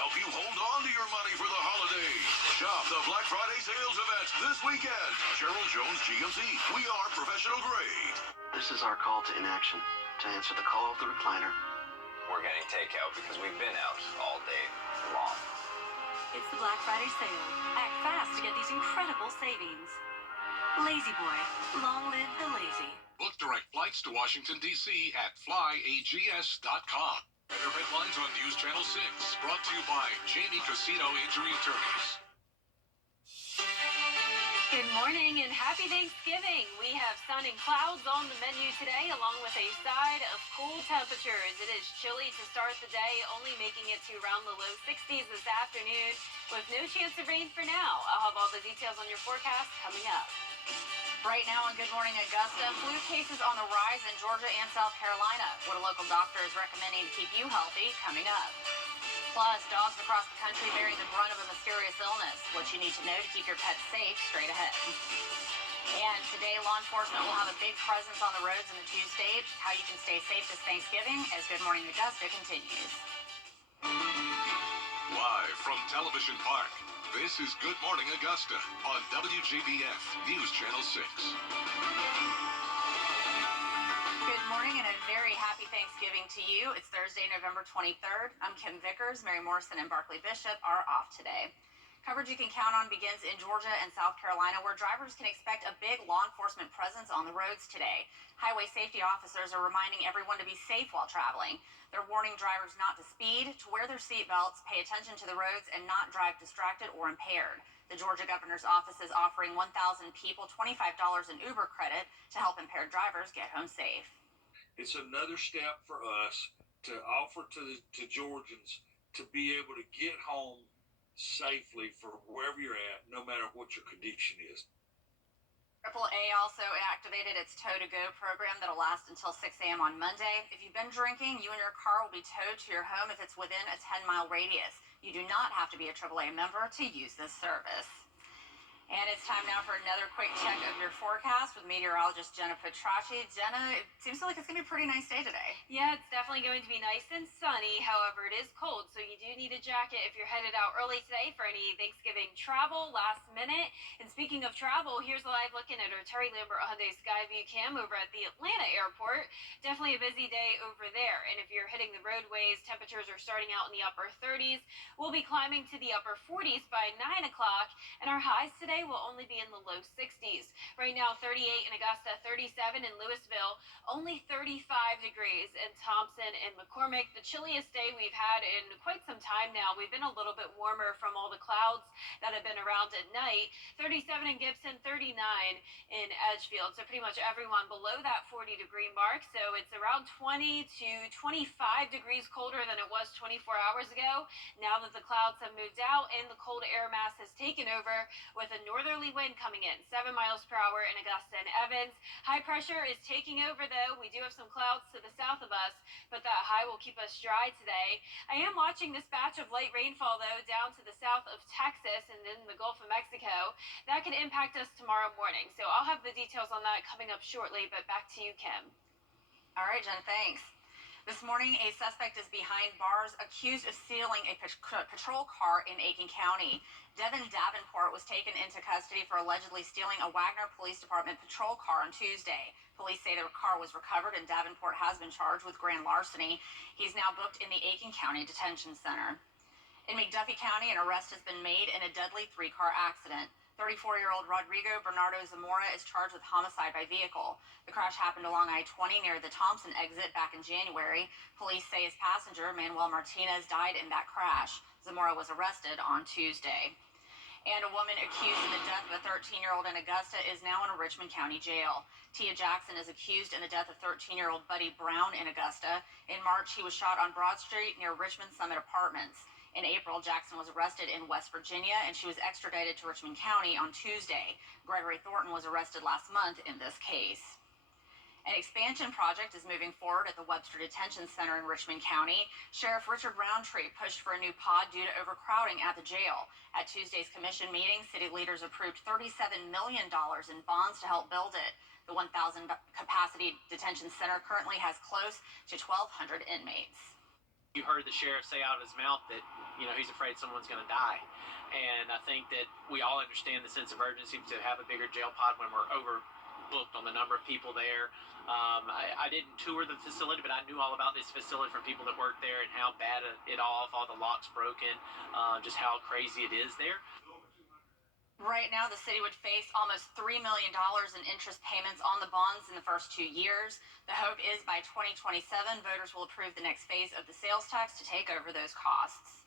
help you hold on to your money for the holidays. Shop the Black Friday sales event this weekend. Cheryl Jones GMC. We are professional grade. This is our call to inaction, to answer the call of the recliner. We're getting takeout because we've been out all day long. It's the Black Friday sale. Act fast to get these incredible savings. Lazy Boy. Long live the lazy. Book direct flights to Washington, D.C. at flyags.com. Weather headlines on News Channel 6. Brought to you by Jamie Casino Injury Attorneys. Good morning and happy Thanksgiving. We have sun and clouds on the menu today, along with a side of cool temperatures. It is chilly to start the day, only making it to around the low 60s this afternoon, with no chance of rain for now. I'll have all the details on your forecast coming up. Right now on Good Morning Augusta, flu cases on the rise in Georgia and South Carolina. What a local doctor is recommending to keep you healthy coming up. Plus, dogs across the country bearing the brunt of a mysterious illness. What you need to know to keep your pets safe straight ahead. And today, law enforcement will have a big presence on the roads in the 2 states. How you can stay safe this Thanksgiving as Good Morning Augusta continues. Live from Television Park, this is Good Morning Augusta on WJBF News Channel 6. Good morning and a very happy Thanksgiving to you. It's Thursday, November 23rd. I'm Kim Vickers. Mary Morrison and Barkley Bishop are off today. Coverage you can count on begins in Georgia and South Carolina, where drivers can expect a big law enforcement presence on the roads today. Highway safety officers are reminding everyone to be safe while traveling. They're warning drivers not to speed, to wear their seatbelts, pay attention to the roads, and not drive distracted or impaired. The Georgia governor's office is offering 1,000 people $25 in Uber credit to help impaired drivers get home safe. It's another step for us to offer to Georgians to be able to get home safely for wherever you're at, no matter what your condition is. AAA also activated its Tow to Go program that'll last until 6 a.m. on Monday. If you've been drinking, you and your car will be towed to your home if it's within a 10-mile radius. You do not have to be a AAA member to use this service. And it's time now for another quick check of your forecast with meteorologist Jenna Petracci. Jenna, it seems like it's going to be a pretty nice day today. Yeah, it's definitely going to be nice and sunny. However, it is cold, so you do need a jacket if you're headed out early today for any Thanksgiving travel last minute. And speaking of travel, here's a live look in at our Terry Lambert Hyundai Skyview cam over at the Atlanta airport. Definitely a busy day over there. And if you're hitting the roadways, temperatures are starting out in the upper 30s. We'll be climbing to the upper 40s by 9 o'clock, and our highs today will only be in the low 60s. Right now, 38 in Augusta, 37 in Louisville, only 35 degrees in Thompson and McCormick. The chilliest day we've had in quite some time now. We've been a little bit warmer from all the clouds that have been around at night. 37 in Gibson, 39 in Edgefield. So pretty much everyone below that 40-degree mark. So it's around 20 to 25 degrees colder than it was 24 hours ago. Now that the clouds have moved out and the cold air mass has taken over with a northerly wind coming in, 7 miles per hour in Augusta and Evans. High pressure is taking over, though. We do have some clouds to the south of us, but that high will keep us dry today. I am watching this batch of light rainfall, though, down to the south of Texas and in the Gulf of Mexico. That could impact us tomorrow morning. So I'll have the details on that coming up shortly, but back to you, Kim. All right, Jen, thanks. This morning, a suspect is behind bars accused of stealing a patrol car in Aiken County. Devin Davenport was taken into custody for allegedly stealing a Wagner Police Department patrol car on Tuesday. Police say the car was recovered and Davenport has been charged with grand larceny. He's now booked in the Aiken County Detention Center. In McDuffie County, an arrest has been made in a deadly 3-car accident. 34-year-old Rodrigo Bernardo Zamora is charged with homicide by vehicle. The crash happened along I-20 near the Thompson exit back in January. Police say his passenger, Manuel Martinez, died in that crash. Zamora was arrested on Tuesday. And a woman accused in the death of a 13-year-old in Augusta is now in a Richmond County jail. Tia Jackson is accused in the death of 13-year-old Buddy Brown in Augusta. In March, he was shot on Broad Street near Richmond Summit Apartments. In April, Jackson was arrested in West Virginia, and she was extradited to Richmond County on Tuesday. Gregory Thornton was arrested last month in this case. An expansion project is moving forward at the Webster Detention Center in Richmond County. Sheriff Richard Roundtree pushed for a new pod due to overcrowding at the jail. At Tuesday's commission meeting, city leaders approved $37 million in bonds to help build it. The 1,000-capacity detention center currently has close to 1,200 inmates. You heard the sheriff say out of his mouth that, he's afraid someone's going to die. And I think that we all understand the sense of urgency to have a bigger jail pod when we're overbooked on the number of people there. I didn't tour the facility, but I knew all about this facility from people that worked there and how bad it all, if all the locks broken, just how crazy it is there. Right now, the city would face almost $3 million in interest payments on the bonds in the first 2 years. The hope is by 2027, voters will approve the next phase of the sales tax to take over those costs.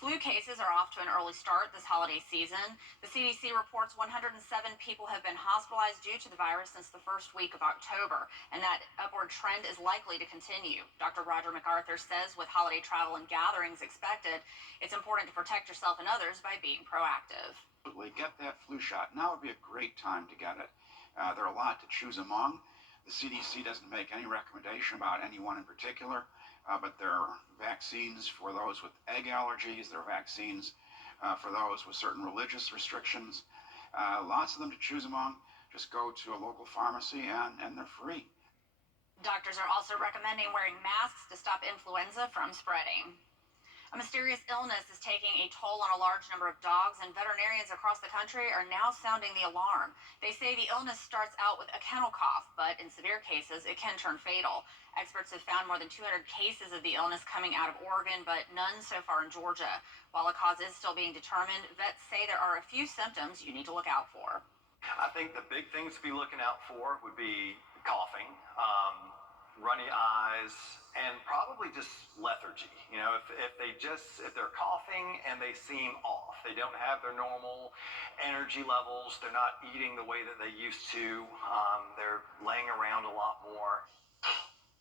Flu cases are off to an early start this holiday season. The CDC reports 107 people have been hospitalized due to the virus since the first week of October, and that upward trend is likely to continue. Dr. Roger MacArthur says with holiday travel and gatherings expected, it's important to protect yourself and others by being proactive. Get that flu shot. Now would be a great time to get it. There are a lot to choose among. The CDC doesn't make any recommendation about any one in particular, but there are vaccines for those with egg allergies. There are vaccines for those with certain religious restrictions. Lots of them to choose among. Just go to a local pharmacy and they're free. Doctors are also recommending wearing masks to stop influenza from spreading. A mysterious illness is taking a toll on a large number of dogs, and veterinarians across the country are now sounding the alarm. They say the illness starts out with a kennel cough, but in severe cases, it can turn fatal. Experts have found more than 200 cases of the illness coming out of Oregon, but none so far in Georgia. While a cause is still being determined, vets say there are a few symptoms you need to look out for. I think the big things to be looking out for would be coughing, runny eyes, and probably just lethargy. If they're coughing and they seem off, they don't have their normal energy levels, they're not eating the way that they used to, they're laying around a lot more.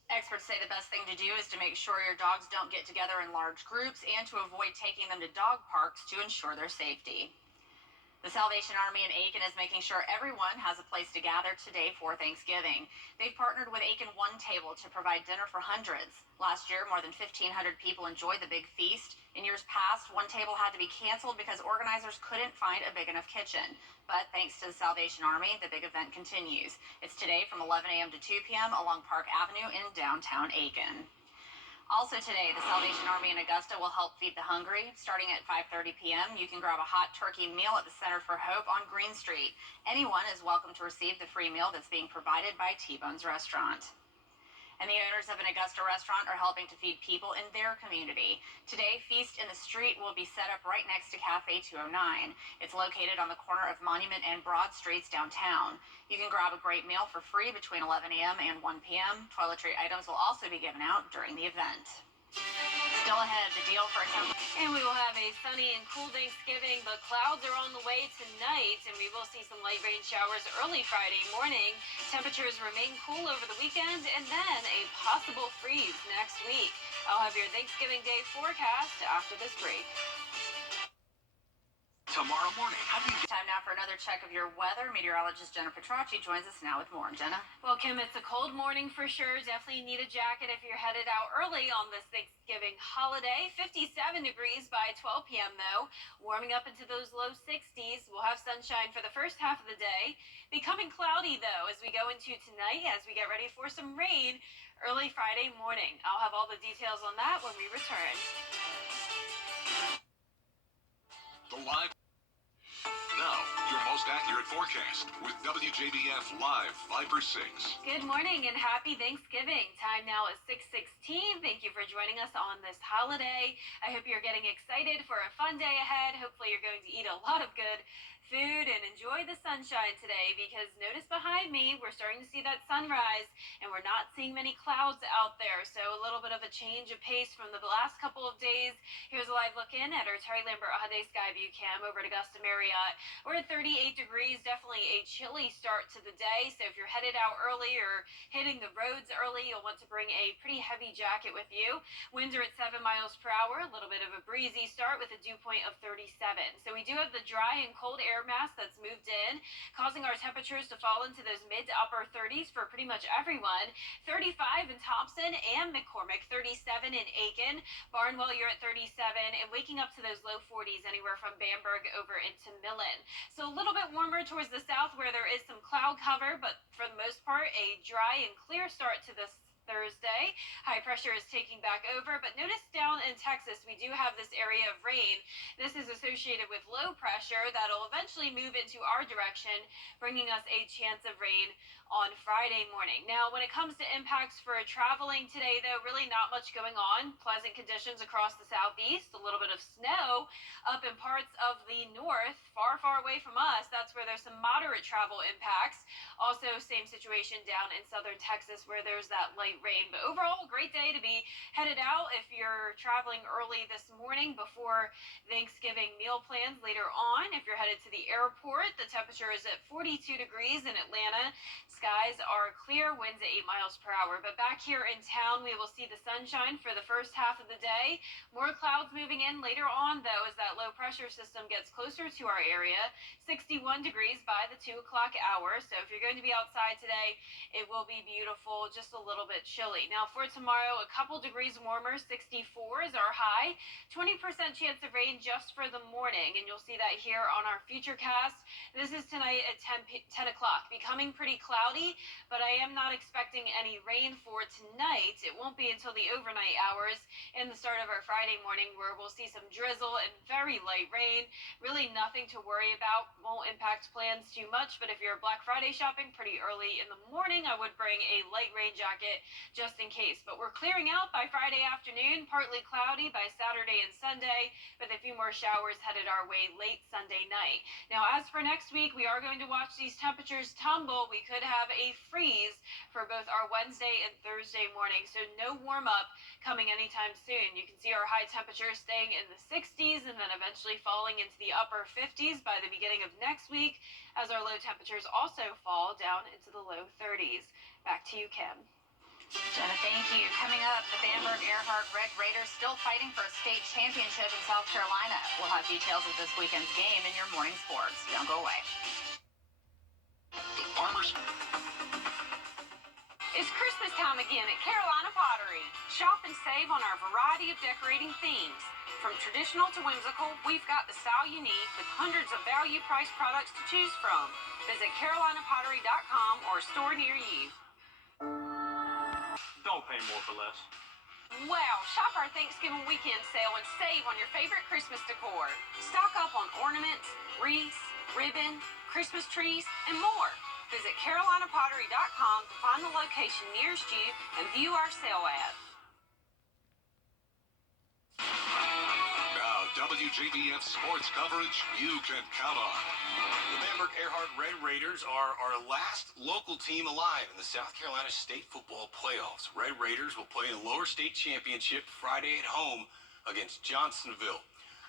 Experts say the best thing to do is to make sure your dogs don't get together in large groups and to avoid taking them to dog parks to ensure their safety. The Salvation Army in Aiken is making sure everyone has a place to gather today for Thanksgiving. They've partnered with Aiken One Table to provide dinner for hundreds. Last year, more than 1,500 people enjoyed the big feast. In years past, One Table had to be canceled because organizers couldn't find a big enough kitchen. But thanks to the Salvation Army, the big event continues. It's today from 11 a.m. to 2 p.m. along Park Avenue in downtown Aiken. Also today, the Salvation Army in Augusta will help feed the hungry. Starting at 5:30 p.m., you can grab a hot turkey meal at the Center for Hope on Green Street. Anyone is welcome to receive the free meal that's being provided by T-Bone's Restaurant. And the owners of an Augusta restaurant are helping to feed people in their community. Today, Feast in the Street will be set up right next to Cafe 209. It's located on the corner of Monument and Broad Streets downtown. You can grab a great meal for free between 11 a.m. and 1 p.m. Toiletry items will also be given out during the event. Still ahead, the deal for a temp. And we will have a sunny and cool Thanksgiving, but clouds are on the way tonight, and we will see some light rain showers early Friday morning. Temperatures remain cool over the weekend, and then a possible freeze next week. I'll have your Thanksgiving Day forecast after this break. Tomorrow morning, Time now for another check of your weather. Meteorologist Jenna Petracci joins us now with more. Jenna? Well, Kim, it's a cold morning for sure. Definitely need a jacket if you're headed out early on this Thanksgiving holiday. 57 degrees by 12 p.m., though. Warming up into those low 60s. We'll have sunshine for the first half of the day. Becoming cloudy, though, as we go into tonight, as we get ready for some rain early Friday morning. I'll have all the details on that when we return. the live. Now, your most accurate forecast with WJBF Live 5 for 6. Good morning and happy Thanksgiving. Time now is 6:16. Thank you for joining us on this holiday. I hope you're getting excited for a fun day ahead. Hopefully you're going to eat a lot of good food and enjoy the sunshine today, because notice behind me, we're starting to see that sunrise and we're not seeing many clouds out there. So a little bit of a change of pace from the last couple of days. Here's a live look in at our Terry Lambert Hyundai Skyview Cam over at Augusta Marriott. We're at 38 degrees, definitely a chilly start to the day. So if you're headed out early or hitting the roads early, you'll want to bring a pretty heavy jacket with you. Winds are at 7 miles per hour, a little bit of a breezy start with a dew point of 37. So we do have the dry and cold air mass that's moved in, causing our temperatures to fall into those mid to upper 30s for pretty much everyone. 35 in Thompson and McCormick, 37 in Aiken. Barnwell, you're at 37, and waking up to those low 40s anywhere from Bamberg over into Millen. So a little bit warmer towards the south where there is some cloud cover, but for the most part, a dry and clear start to this Thursday. High pressure is taking back over, but notice down in Texas, we do have this area of rain. This is associated with low pressure that'll eventually move into our direction, bringing us a chance of rain on Friday morning. Now, when it comes to impacts for traveling today, though, really not much going on. Pleasant conditions across the southeast, a little bit of snow up in parts of the north, far, far away from us. That's where there's some moderate travel impacts. Also, same situation down in southern Texas where there's that light rain. But overall, a great day to be headed out if you're traveling early this morning before Thanksgiving meal plans later on. If you're headed to the airport, the temperature is at 42 degrees in Atlanta. Skies are clear, winds at 8 miles per hour. But back here in town, we will see the sunshine for the first half of the day. More clouds moving in later on, though, as that low pressure system gets closer to our area. 61 degrees by the 2 o'clock hour. So if you're going to be outside today, it will be beautiful, just a little bit chilly. Now for tomorrow, a couple degrees warmer, 64 is our high. 20% chance of rain just for the morning, and you'll see that here on our futurecast. This is tonight at 10 o'clock, becoming pretty cloudy, but I am not expecting any rain for tonight. It won't be until the overnight hours and the start of our Friday morning where we'll see some drizzle and very light rain. Really nothing to worry about, won't impact plans too much, but if you're Black Friday shopping pretty early in the morning, I would bring a light rain jacket just in case. But we're clearing out by Friday afternoon, partly cloudy by Saturday and Sunday, with a few more showers headed our way late Sunday night. Now, as for next week, we are going to watch these temperatures tumble. We could have a freeze for both our Wednesday and Thursday morning, so no warm up coming anytime soon. You can see our high temperatures staying in the 60s and then eventually falling into the upper 50s by the beginning of next week, as our low temperatures also fall down into the low 30s. Back to you, Kim. Jenna, thank you. Coming up, the Bamberg-Ehrhardt Red Raiders still fighting for a state championship in South Carolina. We'll have details of this weekend's game in your morning sports. Don't go away. The Farmers. It's Christmas time again at Carolina Pottery. Shop and save on our variety of decorating themes. From traditional to whimsical, we've got the style you need with hundreds of value-priced products to choose from. Visit carolinapottery.com or a store near you. Don't pay more for less. Wow, shop our Thanksgiving weekend sale and save on your favorite Christmas decor. Stock up on ornaments, wreaths, ribbon, Christmas trees, and more. Visit carolinapottery.com to find the location nearest you and view our sale ad. Now, WJBF sports coverage you can count on. The Bamberg-Ehrhardt Red Raiders are our last local team alive in the South Carolina State Football Playoffs. Red Raiders will play in the Lower State Championship Friday at home against Johnsonville.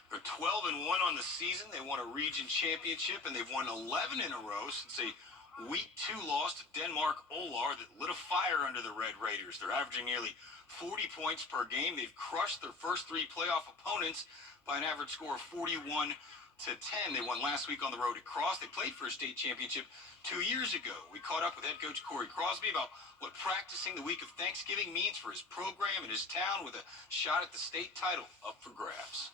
They're 12-1 on the season. They won a region championship, and they've won 11 in a row since a Week 2 loss to Denmark Olar that lit a fire under the Red Raiders. They're averaging nearly 40 points per game. They've crushed their first 3 playoff opponents by an average score of 41-10. They won last week on the road at Cross. They played for a state championship 2 years ago. We caught up with head coach Corey Crosby about what practicing the week of Thanksgiving means for his program and his town, with a shot at the state title up for grabs.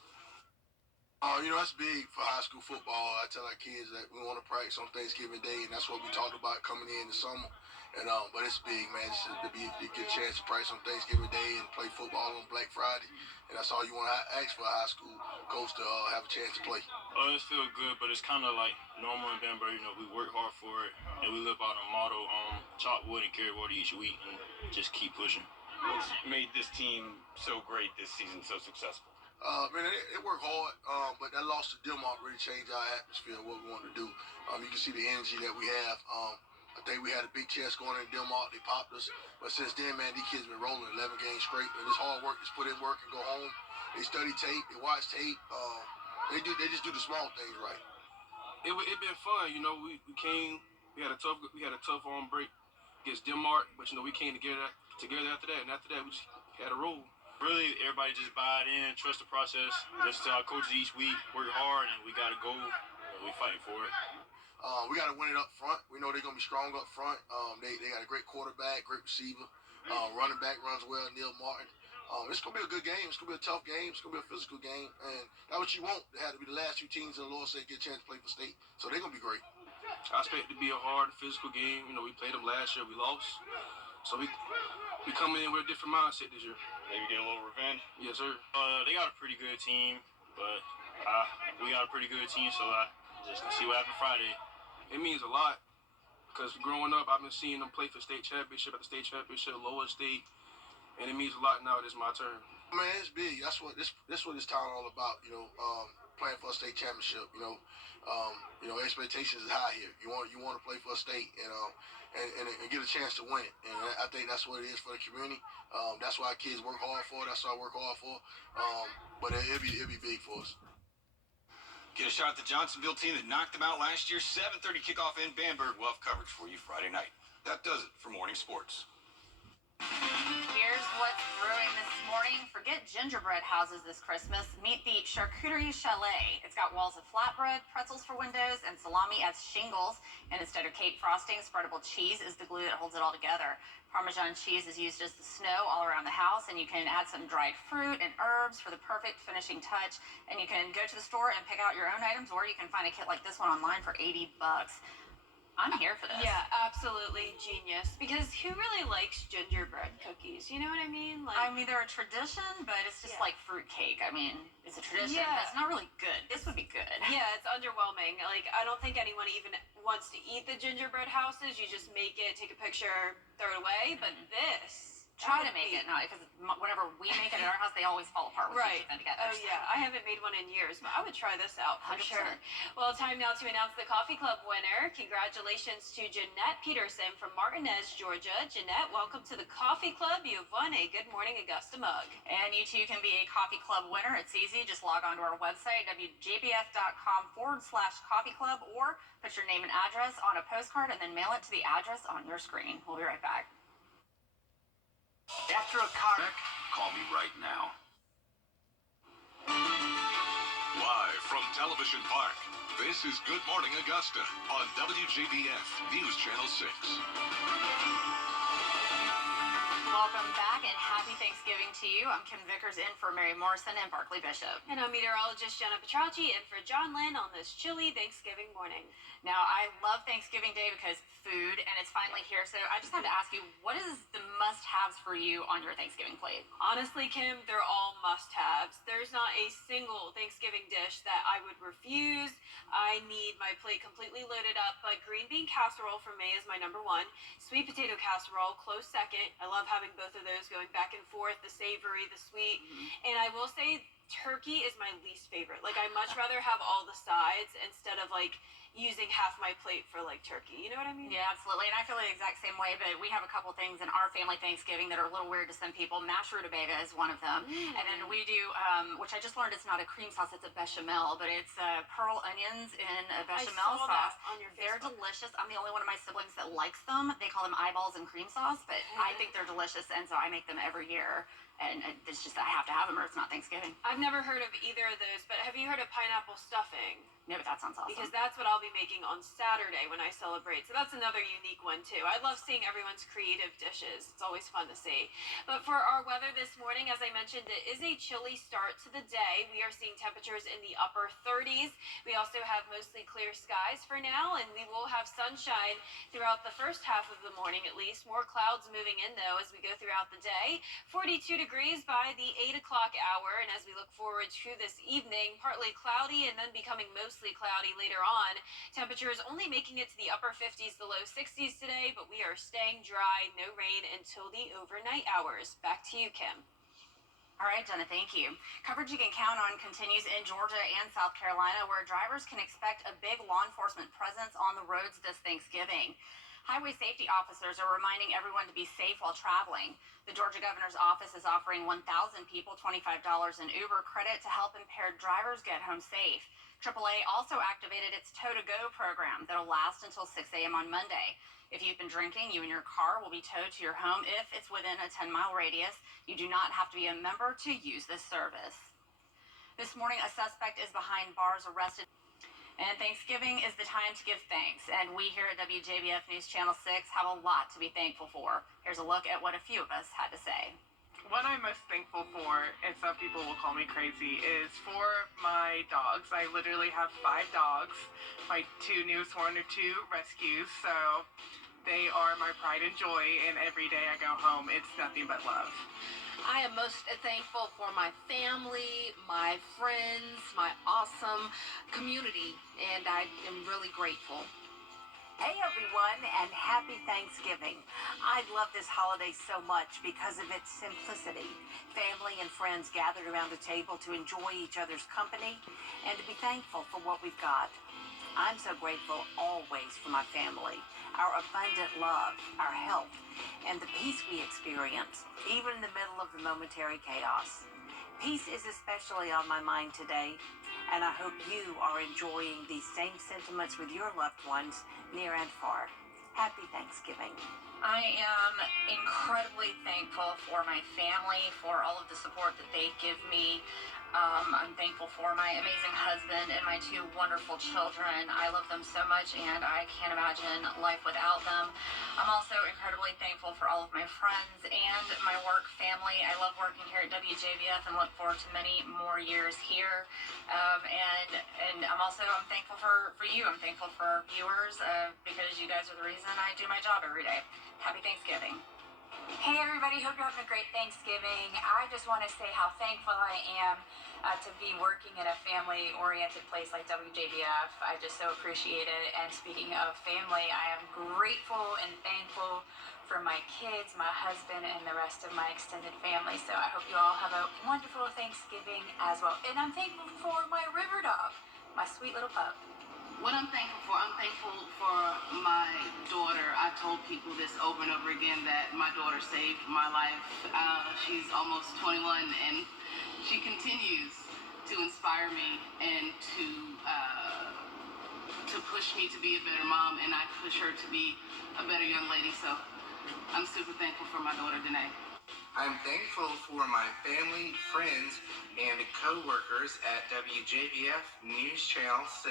That's big for high school football. I tell our kids that we want to practice on Thanksgiving Day, and that's what we talked about coming in the summer. And but it's big, man. Just to get a chance to practice on Thanksgiving Day and play football on Black Friday, and that's all you want to ask for a high school coach to have a chance to play. It feels good, but it's kind of like normal in Bamberg. We work hard for it, and we live out a motto: chop wood and carry water each week, and just keep pushing. What's made this team so great this season, so successful? It worked hard, but that loss to Denmark really changed our atmosphere and what we wanted to do. You can see the energy that we have. I think we had a big chance going in Denmark. They popped us. But since then, man, these kids been rolling 11 games straight. And it's hard work. Just put in work and go home. They study tape. They watch tape. They just do the small things right. It been fun. We came. We had a tough break against Denmark, but we came together after that. And after that, we just had a roll. Really, everybody just buy it in, trust the process, listen to our coaches each week, work hard, and we got to go. We fighting for it. We got to win it up front. We know they're going to be strong up front. They got a great quarterback, great receiver. Running back runs well, Neil Martin. It's going to be a good game. It's going to be a tough game. It's going to be a physical game. And that's what you want. They had to be the last 2 teams in the lower state get a chance to play for state. So they're going to be great. I expect it to be a hard, physical game. We played them last year. We lost. So we we coming in with a different mindset this year. Maybe get a little revenge. Yes, sir. They got a pretty good team, but we got a pretty good team, so just gonna see what happens Friday. It means a lot because growing up, I've been seeing them play for state championship at the state championship, lower state, and it means a lot now that it's my turn. Man, it's big. That's what this town all about. Playing for a state championship. Expectations is high here. You want to play for a state and get a chance to win it. And I think that's what it is for the community. That's why kids work hard for. That's what I work hard for. But it'll be big for us. Get a shot at the Johnsonville team that knocked them out last year. 7:30 kickoff in Bamberg. We'll have coverage for you Friday night. That does it for morning sports. Here's what's brewing this morning. Forget gingerbread houses this Christmas. Meet the Charcuterie Chalet. It's got walls of flatbread, pretzels for windows, and salami as shingles. And instead of cake frosting, spreadable cheese is the glue that holds it all together. Parmesan cheese is used as the snow all around the house, and you can add some dried fruit and herbs for the perfect finishing touch. And you can go to the store and pick out your own items, or you can find a kit like this one online for $80. I'm here for this. Yeah, absolutely genius. Because who really likes gingerbread cookies? You know what I mean? They're a tradition, but it's just like fruit cake. It's a tradition, Yeah. but it's not really good. This would be good. Yeah, it's underwhelming. I don't think anyone even wants to eat the gingerbread houses. You just make it, take a picture, throw it away. But this... Try to make it, no, because whenever we make it at our house, they always fall apart with Right. them together. Oh, yeah. I haven't made one in years, but I would try this out for 100%. sure. Well, time now to announce the Coffee Club winner. Congratulations to Jeanette Peterson from Martinez, Georgia. Jeanette, welcome to the Coffee Club. You've won a Good Morning Augusta mug. And you too can be a Coffee Club winner. It's easy. Just log on to our website, WJBF.com/Coffee Club, or put your name and address on a postcard and then mail it to the address on your screen. We'll be right back. After a car wreck, call me right now. Live from Television Park, this is Good Morning Augusta on WJBF News Channel 6. Welcome back and happy Thanksgiving to you. I'm Kim Vickers in for Mary Morrison and Barkley Bishop. And I'm meteorologist Jenna Petracci in for John Lynn on this chilly Thanksgiving morning. Now, I love Thanksgiving Day because food, and it's finally here. So I just have to ask you, what is the must-haves for you on your Thanksgiving plate? Honestly, Kim, they're all must-haves. There's not a single Thanksgiving dish that I would refuse. I need my plate completely loaded up, but green bean casserole for me is my number one. Sweet potato casserole, close second. I love having both of those going back and forth, the savory, the sweet. And I will say turkey is my least favorite. I'd much rather have all the sides instead of using half my plate for turkey. You know what I mean? Yeah, absolutely. And I feel the exact same way, but we have a couple things in our family Thanksgiving that are a little weird to some people. Mashed rutabaga is one of them. And then we do, which I just learned it's not a cream sauce, it's a bechamel, but it's pearl onions in a bechamel sauce. That on your They're Facebook. delicious. I'm the only one of my siblings that likes them. They call them eyeballs and cream sauce, but I think they're delicious, and so I make them every year. And it's just, I have to have them or it's not Thanksgiving. I've never heard of either of those, but have you heard of pineapple stuffing? No, but that sounds awesome. Because that's what I'll be making on Saturday when I celebrate. So that's another unique one, too. I love seeing everyone's creative dishes. It's always fun to see. But for our weather this morning, as I mentioned, it is a chilly start to the day. We are seeing temperatures in the upper 30s. We also have mostly clear skies for now, and we will have sunshine throughout the first half of the morning, at least. More clouds moving in, though, as we go throughout the day. 42 degrees by the 8 o'clock hour, and as we look forward to this evening, partly cloudy and then becoming mostly cloudy later on. Temperatures only making it to the upper 50s to low 60s today, but we are staying dry, no rain until the overnight hours. Back to you, Kim. All right, Jenna, thank you. Coverage you can count on continues in Georgia and South Carolina, where drivers can expect a big law enforcement presence on the roads this Thanksgiving. Highway safety officers are reminding everyone to be safe while traveling. The Georgia governor's office is offering 1,000 people $25 in Uber credit to help impaired drivers get home safe. AAA also activated its Tow-to-Go program that'll last until 6 a.m. on Monday. If you've been drinking, you and your car will be towed to your home if it's within a 10-mile radius. You do not have to be a member to use this service. This morning, a suspect is behind bars arrested. And Thanksgiving is the time to give thanks. And we here at WJBF News Channel 6 have a lot to be thankful for. Here's a look at what a few of us had to say. What I'm most thankful for, and some people will call me crazy, is for my dogs. I literally have 5 dogs. My 2 newest one are 2 rescues. So They are my pride and joy, and every day I go home, it's nothing but love. I am most thankful for my family, my friends, my awesome community, and I am really grateful. Hey everyone, and happy Thanksgiving. I love this holiday so much because of its simplicity. Family and friends gathered around the table to enjoy each other's company and to be thankful for what we've got. I'm so grateful always for my family, our abundant love, our health, and the peace we experience, even in the middle of the momentary chaos. Peace is especially on my mind today, and I hope you are enjoying these same sentiments with your loved ones near and far. Happy Thanksgiving. I am incredibly thankful for my family, for all of the support that they give me. I'm thankful for my amazing husband and my two wonderful children. I love them so much, and I can't imagine life without them. I'm also incredibly thankful for all of my friends and my work family. I love working here at WJBF and look forward to many more years here. And I'm thankful for you. I'm thankful for viewers because you guys are the reason I do my job every day. Happy Thanksgiving. Hey everybody, hope you're having a great Thanksgiving. I just want to say how thankful I am to be working in a family-oriented place like WJBF. I just so appreciate it. And speaking of family, I am grateful and thankful for my kids, my husband, and the rest of my extended family. So I hope you all have a wonderful Thanksgiving as well. And I'm thankful for my river dog, my sweet little pup. What I'm thankful for my daughter. I've told people this over and over again that my daughter saved my life. She's almost 21 and she continues to inspire me and to push me to be a better mom, and I push her to be a better young lady. So I'm super thankful for my daughter, Danae. I'm thankful for my family, friends, and co-workers at WJBF News Channel 6.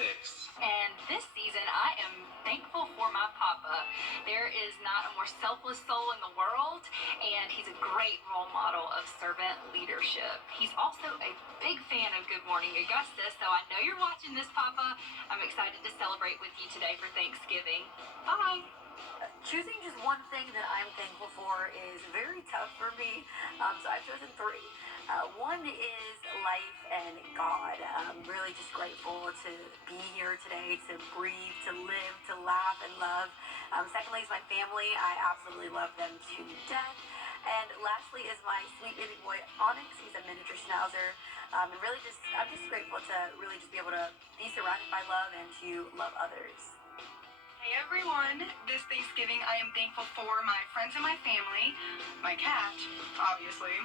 And this season, I am thankful for my papa. There is not a more selfless soul in the world, and he's a great role model of servant leadership. He's also a big fan of Good Morning Augusta, so I know you're watching this, Papa. I'm excited to celebrate with you today for Thanksgiving. Bye. Choosing just one thing that I'm thankful for is very tough for me, so I've chosen three. One is life and God. I'm really just grateful to be here today, to breathe, to live, to laugh and love. Secondly is my family. I absolutely love them to death. And lastly is my sweet baby boy, Onyx. He's a miniature schnauzer. And really I'm just grateful to really just be able to be surrounded by love and to love others. Hey everyone, this Thanksgiving I am thankful for my friends and my family, my cat, obviously,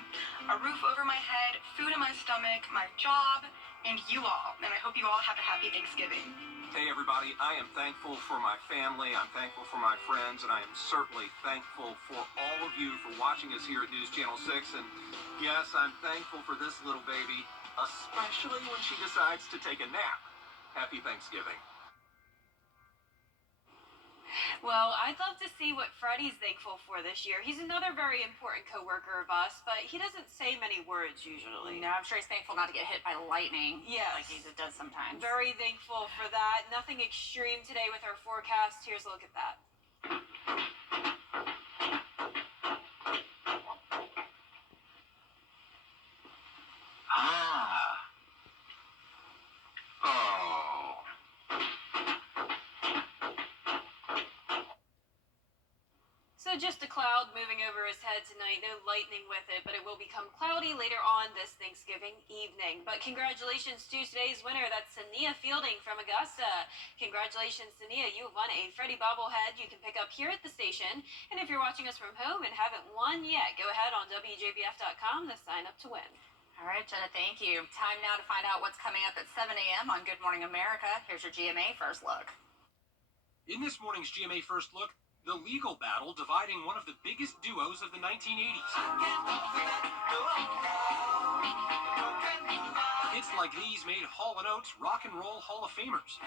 a roof over my head, food in my stomach, my job, and you all. And I hope you all have a happy Thanksgiving. Hey everybody, I am thankful for my family, I'm thankful for my friends, and I am certainly thankful for all of you for watching us here at News Channel 6. And yes, I'm thankful for this little baby, especially when she decides to take a nap. Happy Thanksgiving. Well, I'd love to see what Freddie's thankful for this year. He's another very important coworker of us, but he doesn't say many words usually. No, I'm sure he's thankful not to get hit by lightning. Yes. Like he does sometimes. Very thankful for that. Nothing extreme today with our forecast. Here's a look at that. So just a cloud moving over his head tonight. No lightning with it, but it will become cloudy later on this Thanksgiving evening. But congratulations to today's winner. That's Sania Fielding from Augusta. Congratulations, Sania. You have won a Freddie bobblehead you can pick up here at the station. And if you're watching us from home and haven't won yet, go ahead on WJBF.com to sign up to win. All right, Jenna, thank you. Time now to find out what's coming up at 7 a.m. on Good Morning America. Here's your GMA First Look. In this morning's GMA First Look, the legal battle dividing one of the biggest duos of the 1980s. Hits like these made Hall & Oates Rock and Roll Hall of Famers.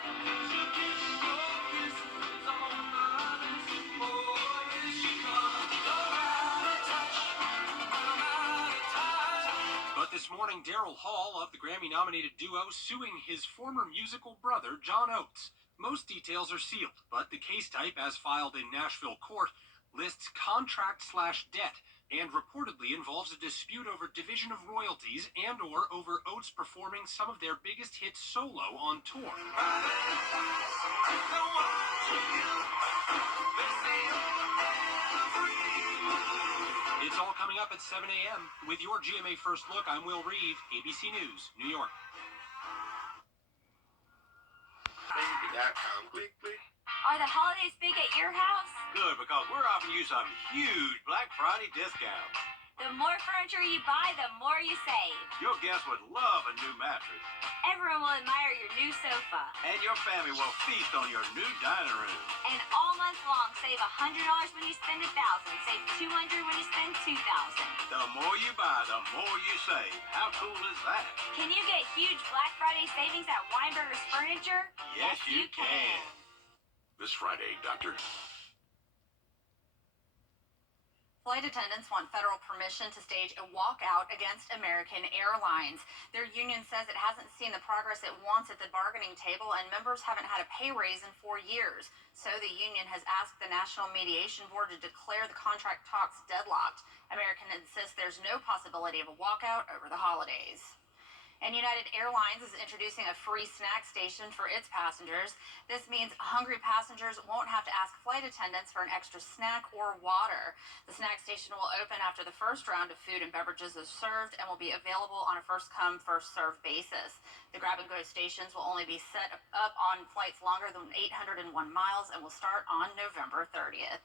But this morning, Daryl Hall of the Grammy-nominated duo suing his former musical brother, John Oates. Most details are sealed, but the case type, as filed in Nashville court, lists contract/debt and reportedly involves a dispute over division of royalties and/or over Oates performing some of their biggest hits solo on tour. It's all coming up at 7 a.m. With your GMA First Look, I'm Will Reeve, ABC News, New York. Are the holidays big at your house? Good, because we're offering you some huge Black Friday discounts. The more furniture you buy, the more you save. Your guests would love a new mattress. Everyone will admire your new sofa. And your family will feast on your new dining room. And all month long, save $100 when you spend $1,000. Save $200 when you spend $2,000. The more you buy, the more you save. How cool is that? Can you get huge Black Friday savings at Weinberger's Furniture? Yes, you can. This Friday, Dr. Flight attendants want federal permission to stage a walkout against American Airlines. Their union says it hasn't seen the progress it wants at the bargaining table, and members haven't had a pay raise in 4 years. So the union has asked the National Mediation Board to declare the contract talks deadlocked. American insists there's no possibility of a walkout over the holidays. And United Airlines is introducing a free snack station for its passengers. This means hungry passengers won't have to ask flight attendants for an extra snack or water. The snack station will open after the first round of food and beverages is served and will be available on a first-come, first-served basis. The grab-and-go stations will only be set up on flights longer than 801 miles and will start on November 30th.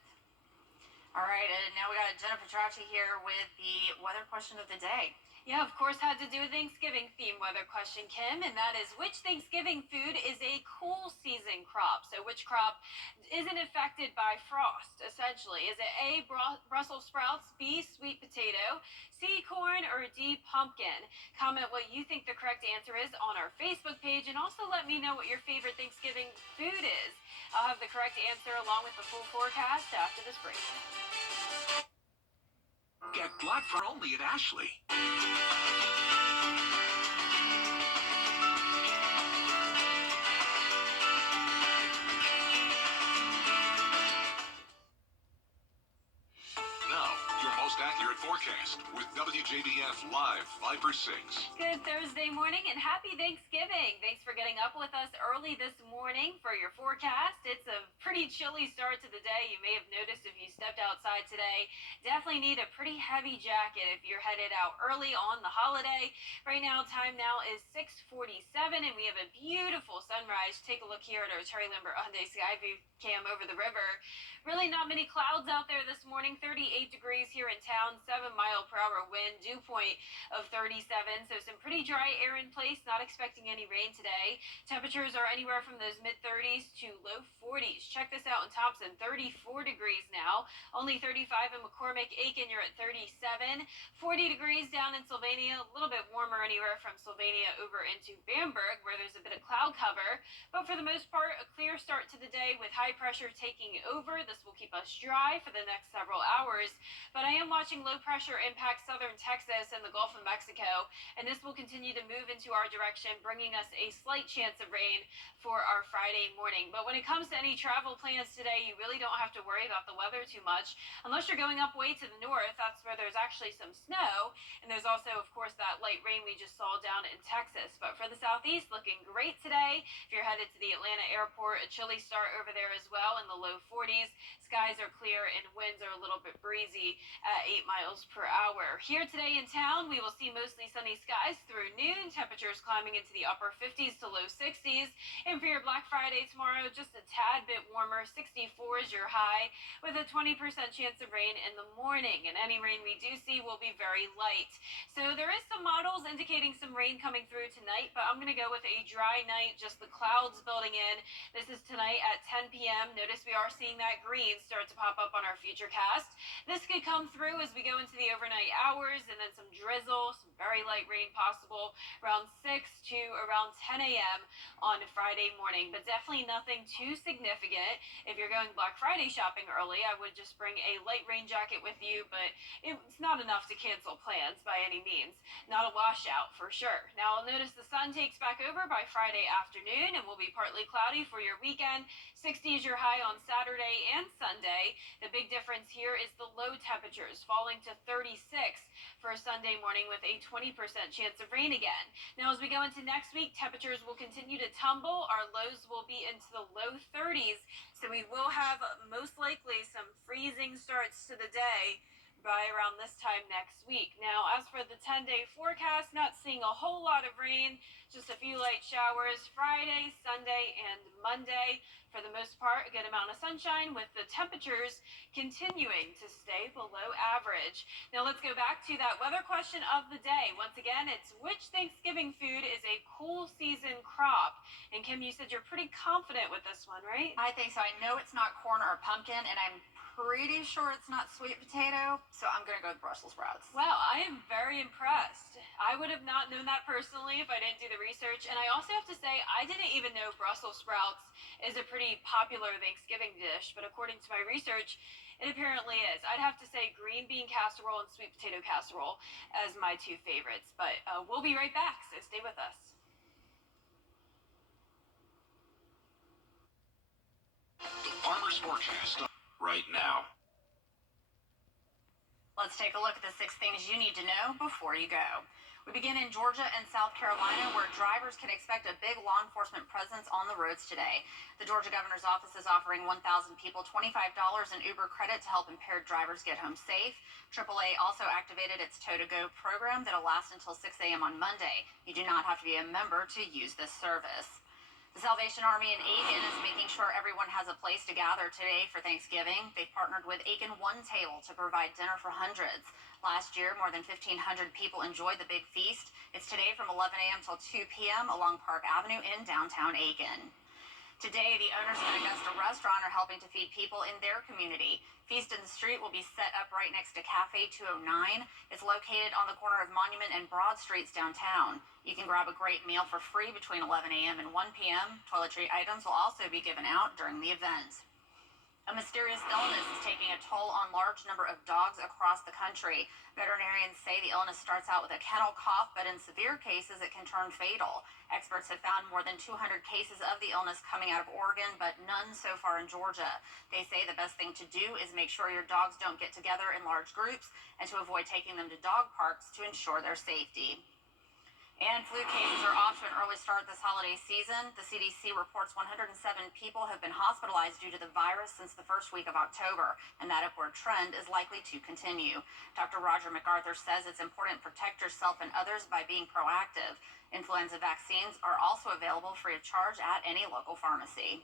All right, and now we got Jenna Petracci here with the weather question of the day. Yeah, of course, had to do with Thanksgiving theme weather question, Kim, and that is which Thanksgiving food is a cool season crop? So which crop isn't affected by frost, essentially? Is it A, Brussels sprouts, B, sweet potato, C, corn, or D, pumpkin? Comment what you think the correct answer is on our Facebook page, and also let me know what your favorite Thanksgiving food is. I'll have the correct answer along with the full forecast after this break. Get Black Friday only at Ashley. Now, your most accurate forecast with WJBF Live 5/6. Good Thursday morning and happy Thanksgiving. Thanks for getting up with us early this morning for your forecast. It's a pretty chilly start to the day. You may have noticed if you stepped outside today. Definitely need a pretty heavy jacket if you're headed out early on the holiday. Right now, time now is 6:47 and we have a beautiful sunrise. Take a look here at our Terry Lambert Hyundai Sky View cam over the river. Really not many clouds out there this morning. 38 degrees here in town, 7-mile-per-hour wind, dew point of 37. So some pretty dry air in place. Not expecting any rain today. Temperatures are anywhere from those mid-30s to low 40s. Check this out in Thompson, 34 degrees now. Only 35 in McCormick. Aiken, you're at 37. 40 degrees down in Sylvania. A little bit warmer anywhere from Sylvania over into Bamberg, where there's a bit of cloud cover. But for the most part, a clear start to the day with high pressure taking over. This will keep us dry for the next several hours. But I am watching low pressure impact southern Texas and the Gulf of Mexico, and this will continue to move into our direction, bringing us a slight chance of rain for our Friday morning. But when it comes to any travel plans today, you really don't have to worry about the weather too much, unless you're going up way to the north. That's where there's actually some snow, and there's also, of course, that light rain we just saw down in Texas. But for the southeast, looking great today. If you're headed to the Atlanta airport, a chilly start over there as well in the low 40s. Skies are clear and winds are a little bit breezy at 8 miles per hour. Here today in town, we will see mostly sunny skies through noon. Temperatures climbing into the upper 50s to low 60s. And for your Black Friday tomorrow, just a tad bit warmer. 64 is your high with a 20% chance of rain in the morning. And any rain we do see will be very light. So there is some models indicating some rain coming through tonight, but I'm going to go with a dry night, just the clouds building in. This is tonight at 10 p.m. Notice we are seeing that green start to pop up on our future cast. This could come through as we go into the overnight hours, and then some drizzle, some very light rain possible around 6 to around 10 a.m. on Friday morning, but definitely nothing too significant. If you're going Black Friday shopping early, I would just bring a light rain jacket with you, but it's not enough to cancel plans by any means. Not a washout for sure. Now, I'll notice the sun takes back over by Friday afternoon and will be partly cloudy for your weekend. 60 is your high on Saturday and Sunday. The big difference here is the low temperatures falling to 36 for Sunday morning with a 20% chance of rain again. Now, as we go into next week, temperatures will continue to tumble. Our lows will be into the low 30s, so we will have most likely some freezing starts to the day by around this time next week. Now, as for the 10-day forecast, not seeing a whole lot of rain, just a few light showers Friday, Sunday, and Monday. For the most part, a good amount of sunshine with the temperatures continuing to stay below average. Now, let's go back to that weather question of the day. Once again, it's which Thanksgiving food is a cool season crop? And Kim, you said you're pretty confident with this one, right? I think so. I know it's not corn or pumpkin, and I'm pretty sure it's not sweet potato, so I'm going to go with Brussels sprouts. Well, I am very impressed. I would have not known that personally if I didn't do the research. And I also have to say, I didn't even know Brussels sprouts is a pretty popular Thanksgiving dish, but according to my research, it apparently is. I'd have to say green bean casserole and sweet potato casserole as my two favorites. But we'll be right back, so stay with us. The Farmer's Forecast right now. Let's take a look at the 6 things you need to know before you go. We begin in Georgia and South Carolina, where drivers can expect a big law enforcement presence on the roads today. The Georgia governor's office is offering 1,000 people $25 in Uber credit to help impaired drivers get home safe. AAA also activated its Tow-to-Go program that'll last until 6 a.m. on Monday. You do not have to be a member to use this service. The Salvation Army in Aiken is making sure everyone has a place to gather today for Thanksgiving. They've partnered with Aiken One Table to provide dinner for hundreds. Last year, more than 1,500 people enjoyed the big feast. It's today from 11 a.m. till 2 p.m. along Park Avenue in downtown Aiken. Today, the owners of an Augusta restaurant are helping to feed people in their community. Feast in the Street will be set up right next to Cafe 209. It's located on the corner of Monument and Broad Streets downtown. You can grab a great meal for free between 11 a.m. and 1 p.m. Toiletry items will also be given out during the event. A mysterious illness is taking a toll on a large number of dogs across the country. Veterinarians say the illness starts out with a kennel cough, but in severe cases it can turn fatal. Experts have found more than 200 cases of the illness coming out of Oregon, but none so far in Georgia. They say the best thing to do is make sure your dogs don't get together in large groups and to avoid taking them to dog parks to ensure their safety. And flu cases are off to an early start this holiday season. The CDC reports 107 people have been hospitalized due to the virus since the first week of October, and that upward trend is likely to continue. Dr. Roger MacArthur says it's important to protect yourself and others by being proactive. Influenza vaccines are also available free of charge at any local pharmacy.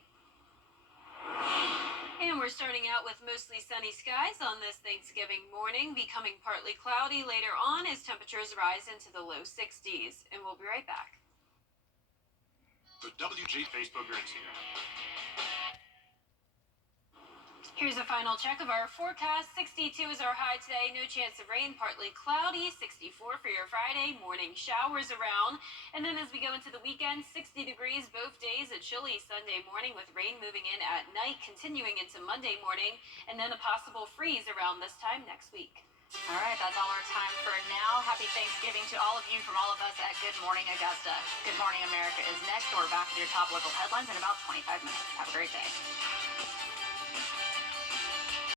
And we're starting out with mostly sunny skies on this Thanksgiving morning, becoming partly cloudy later on as temperatures rise into the low 60s. And we'll be right back. The WJ Facebook or Instagram. Here's a final check of our forecast. 62 is our high today. No chance of rain, partly cloudy. 64 for your Friday. Morning showers around. And then as we go into the weekend, 60 degrees both days. A chilly Sunday morning with rain moving in at night, continuing into Monday morning. And then a possible freeze around this time next week. All right, that's all our time for now. Happy Thanksgiving to all of you from all of us at Good Morning Augusta. Good Morning America is next. We're back with your top local headlines in about 25 minutes. Have a great day.